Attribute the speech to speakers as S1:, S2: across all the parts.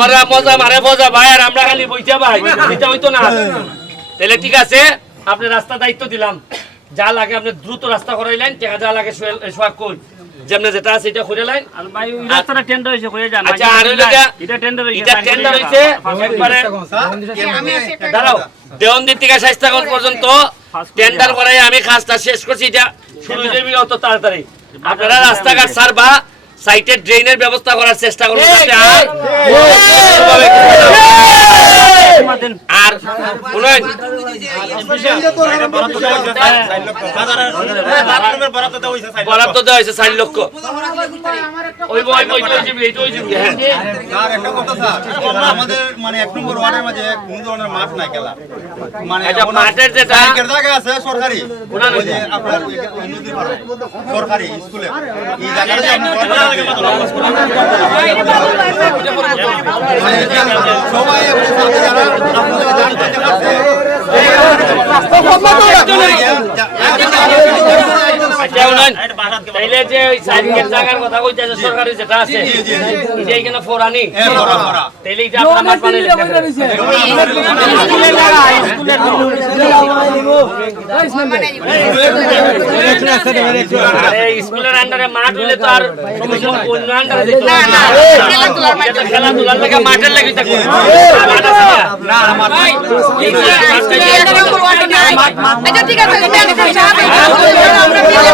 S1: পরে মজা মারে মজা ভাই আর আমরা খালি বইটা ভাই এটা হইতো না। তাহলে ঠিক আছে আপনি রাস্তা দায়িত্ব দিলাম। যা লাগে আপনি দ্রুত রাস্তা করাইলেন টাকা যা লাগে কই। যেমন যেটা আছে এটা করে লাইন।
S2: আর ভাই ওই রাস্তাটা টেন্ডার হয়েছে হয়ে যান।
S1: আচ্ছা আর হইল
S2: এটা টেন্ডার হয়েছে
S1: এটা টেন্ডার হইছে একবারে দাঁড়াও দেওয়ানদির থেকে স্বাস্থ্যগঞ্জ পর্যন্ত টেন্ডার করাই আমি কাজটা শেষ করছি এটা শুরু হয়ে যাবে অত তাড়াতাড়ি। আপনারা রাস্তাঘাট সারবা সাইটে ড্রেনের ব্যবস্থা করার চেষ্টা করুন যাতে আর আর বরাদ্দ দেওয়া হয়েছে চার লক্ষ হ্যাঁ
S3: আমাদের মানে এক নম্বর ওয়ার্ডের মাঝে কোনো ধরনের মাঠ নাই খেলা মানে
S1: মাঠের যেটা
S3: জায়গা আছে সরকারি আপনার সরকারি স্কুলে এই জায়গাটা মানে সবাই
S1: আচ্ছা তাইলে যে ওই সাইডের জায়গার কথা কইতেছে সরকারি যেটা আছে এটা এখানে ফোরানি
S3: হ্যাঁ।
S1: তাইলে এটা আপনার? আরে স্কুলের আন্ডারে মাঠ হইলে তো আর অন্য আন্ডারে না না খেলাধুলার লাগে মাঠের লাগে
S3: না? আমার
S4: আচ্ছা ঠিক আছে ব্যাংক থেকে সাহায্য আমরা মিলে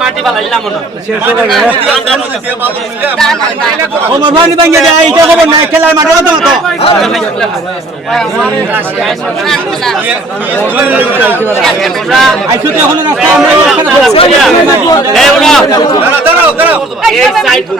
S1: মাটি বানাইলাম না এই উড়ো।
S3: দাঁড়াও দাঁড়াও দাঁড়াও
S1: এই সাইড